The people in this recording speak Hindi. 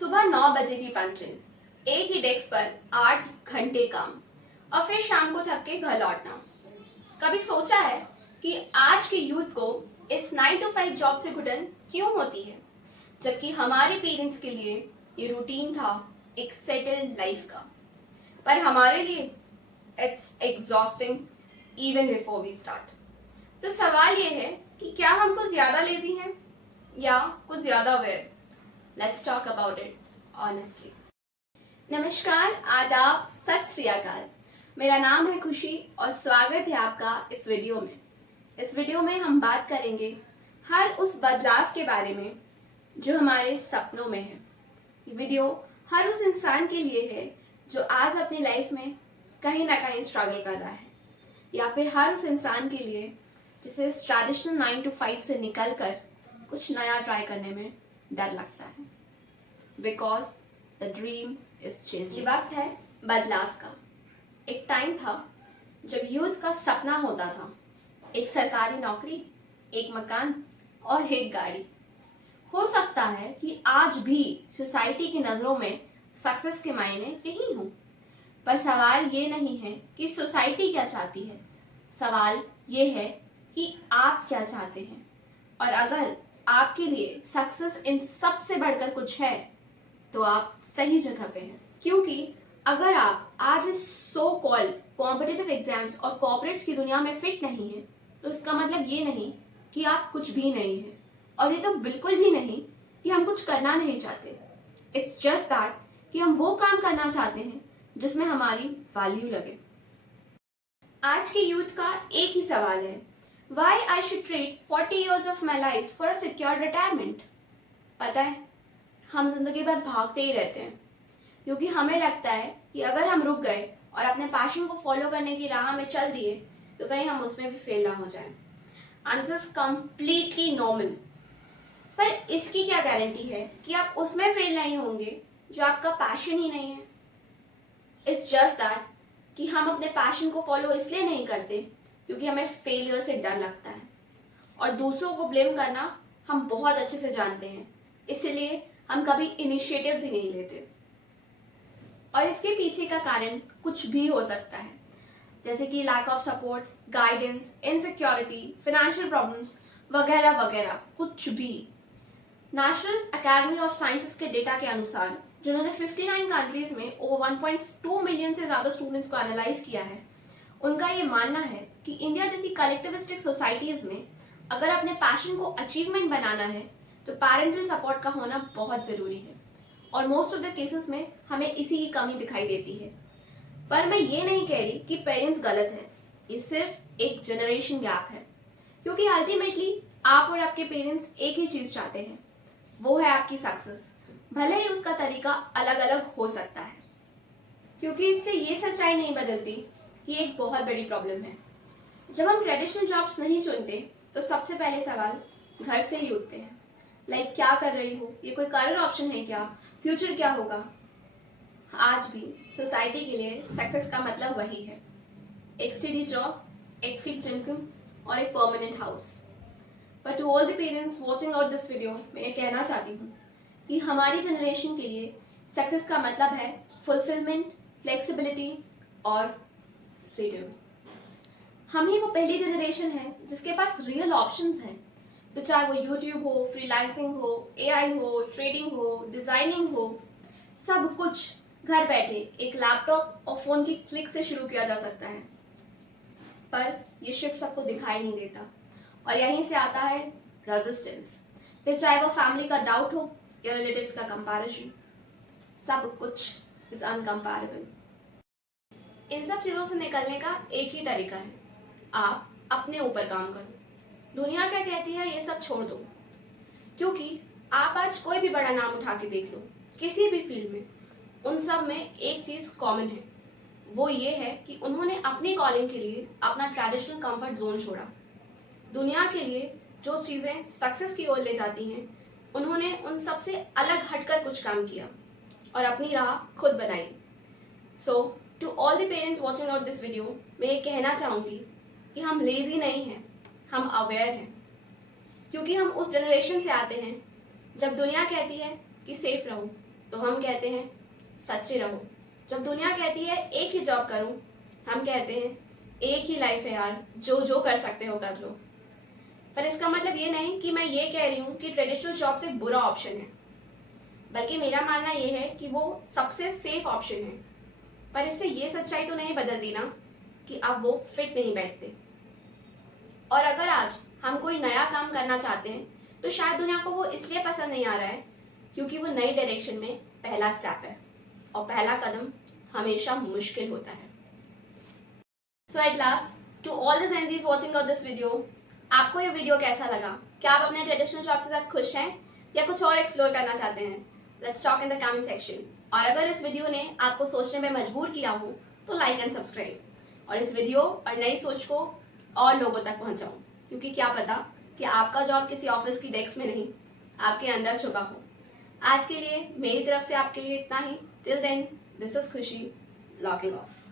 सुबह 9 बजे की पंचिंग, एक ही डेस्क पर 8 घंटे काम और फिर शाम को थक के घर लौटना। कभी सोचा है कि आज के यूथ को इस 9 to 5 जॉब से घुटन क्यों होती है, जबकि हमारे पेरेंट्स के लिए ये रूटीन था एक सेटल्ड लाइफ का। पर हमारे लिए it's exhausting even before we start. तो सवाल ये है कि क्या हम कुछ ज्यादा लेजी हैं या कुछ ज्यादा aware. Let's talk about it honestly. नमस्कार, आदाब, सत श्री अकाल। मेरा नाम है खुशी और स्वागत है आपका इस वीडियो में। इस वीडियो में हम बात करेंगे हर उस बदलाव के बारे में जो हमारे सपनों में है। ये वीडियो हर उस इंसान के लिए है जो आज अपनी लाइफ में कहीं ना कहीं स्ट्रगल कर रहा है, या फिर हर उस इंसान के लिए जिसे इस ट्रेडिशनल 9 to 5 से निकल कर कुछ नया ट्राई करने में डर लगता है। Because the dream is changing. वक्त है बदलाव का। एक टाइम था जब यूथ का सपना होता था एक सरकारी नौकरी, एक मकान और एक गाड़ी। हो सकता है कि आज भी सोसाइटी की नजरों में सक्सेस के मायने यही हों, पर सवाल ये नहीं है कि सोसाइटी क्या चाहती है, सवाल ये है कि आप क्या चाहते हैं। और अगर आपके लिए सक्सेस इन सब से बढ़कर कुछ है तो आप सही जगह पे हैं। क्योंकि अगर आप आज इस सो कॉल्ड कॉम्पिटिटिव एग्जाम्स और कॉर्पोरेट्स की दुनिया में फिट नहीं है तो इसका मतलब ये नहीं कि आप कुछ भी नहीं है, और ये तो बिल्कुल भी नहीं कि हम कुछ करना नहीं चाहते। इट्स जस्ट दैट कि हम वो काम करना चाहते हैं जिसमें हमारी वैल्यू लगे। आज के यूथ का एक ही सवाल है, Why I should trade 40 years of my life for a secure retirement? पता है, हम जिंदगी भर भागते ही रहते हैं क्योंकि हमें लगता है कि अगर हम रुक गए और अपने पैशन को फॉलो करने की राह में चल दिए तो कहीं हम उसमें भी फेल ना हो जाए। And this is completely normal. पर इसकी क्या गारंटी है कि आप उसमें फेल नहीं होंगे जो आपका पैशन ही नहीं है। इट्स जस्ट दैट कि हम अपने पैशन को फॉलो इसलिए नहीं करते क्योंकि हमें फेलियर से डर लगता है, और दूसरों को ब्लेम करना हम बहुत अच्छे से जानते हैं, इसलिए हम कभी इनिशिएटिव्स ही नहीं लेते। और इसके पीछे का कारण कुछ भी हो सकता है, जैसे कि lack of support, guidance, insecurity, financial problems वगैरह वगैरह, कुछ भी। नेशनल एकेडमी ऑफ साइंसेस के डेटा के अनुसार, जिन्होंने 59 कंट्रीज में ओवर 1.2 मिलियन से ज्यादा स्टूडेंट्स को एनालाइज किया है, उनका ये मानना है कि इंडिया जैसी कलेक्टिविस्टिक सोसाइटीज में अगर अपने पैशन को अचीवमेंट बनाना है तो पेरेंटल सपोर्ट का होना बहुत जरूरी है, और मोस्ट ऑफ द केसेस में हमें इसी की कमी दिखाई देती है। पर मैं ये नहीं कह रही कि पेरेंट्स गलत हैं, ये सिर्फ एक जनरेशन गैप है, क्योंकि अल्टीमेटली आप और आपके पेरेंट्स एक ही चीज चाहते हैं, वो है आपकी सक्सेस, भले ही उसका तरीका अलग अलग हो सकता है। क्योंकि इससे ये सच्चाई नहीं बदलती, ये एक बहुत बड़ी प्रॉब्लम है। जब हम ट्रेडिशनल जॉब्स नहीं चुनते तो सबसे पहले सवाल घर से ही उठते हैं, लाइक क्या कर रही हो, ये कोई करियर ऑप्शन है क्या, फ्यूचर क्या होगा। आज भी सोसाइटी के लिए सक्सेस का मतलब वही है, एक स्टेडी जॉब, एक फिक्स्ड इनकम और एक permanent house. But to all the parents watching out this video, मैं ये कहना चाहती हूँ कि हमारी जनरेशन के लिए सक्सेस का मतलब है फुलफिलमेंट, फ्लेक्सिबिलिटी और फ्रीडम। हम ही वो पहली जनरेशन है जिसके पास रियल ऑप्शंस हैं, तो चाहे वो यूट्यूब हो, फ्रीलांसिंग हो, एआई हो, ट्रेडिंग हो, डिजाइनिंग हो, सब कुछ घर बैठे एक लैपटॉप और फोन की क्लिक से शुरू किया जा सकता है। पर ये शिफ्ट सबको दिखाई नहीं देता, और यहीं से आता है रेजिस्टेंस। फिर चाहे वो फैमिली का डाउट हो या रिलेटिव्स का कंपैरिजन, सब कुछ इज अनकंपैरेबल। इन सब चीजों से निकलने का एक ही तरीका है, आप अपने ऊपर काम करो। दुनिया क्या कहती है ये सब छोड़ दो, क्योंकि आप आज कोई भी बड़ा नाम उठा के देख लो किसी भी फील्ड में, उन सब में एक चीज कॉमन है, वो ये है कि उन्होंने अपनी कॉलिंग के लिए अपना ट्रेडिशनल कंफर्ट जोन छोड़ा। दुनिया के लिए जो चीजें सक्सेस की ओर ले जाती हैं, उन्होंने उन सबसे अलग हटकर कुछ काम किया और अपनी राह खुद बनाई। So to all the parents watching out this video, मैं ये कहना चाहूंगी कि हम लेजी नहीं हैं, हम अवेयर हैं, क्योंकि हम उस जनरेशन से आते हैं जब दुनिया कहती है कि सेफ रहो, तो हम कहते हैं सच्चे रहो। जब दुनिया कहती है एक ही जॉब करूं, हम कहते हैं एक ही लाइफ है यार, जो जो कर सकते हो कर लो। पर इसका मतलब ये नहीं कि मैं ये कह रही हूँ कि ट्रेडिशनल जॉब्स एक बुरा ऑप्शन है, बल्कि मेरा मानना ये है कि वो सबसे सेफ ऑप्शन है। पर इससे ये सच्चाई तो नहीं बदलती ना कि अब वो फिट नहीं बैठते। और अगर आज हम कोई नया काम करना चाहते हैं तो शायद दुनिया को वो इसलिए पसंद नहीं आ रहा है क्योंकि वो नई डायरेक्शन में पहला स्टेप है, और पहला कदम हमेशा मुश्किल होता है। So at last, to all the Gen Zs watching out this video, आपको ये वीडियो कैसा लगा? क्या आप अपने ट्रेडिशनल जॉब के साथ खुश हैं या कुछ और एक्सप्लोर करना चाहते हैं? Let's talk in the comment section. और अगर इस वीडियो ने आपको सोचने में मजबूर किया हो तो लाइक एंड सब्सक्राइब, और इस वीडियो और नई सोच को और लोगों तक पहुंचाऊं, क्योंकि क्या पता कि आपका जॉब किसी ऑफिस की डेस्क में नहीं, आपके अंदर छुपा हो। आज के लिए मेरी तरफ से आपके लिए इतना ही। टिल देन, दिस इज खुशी लॉगिंग ऑफ।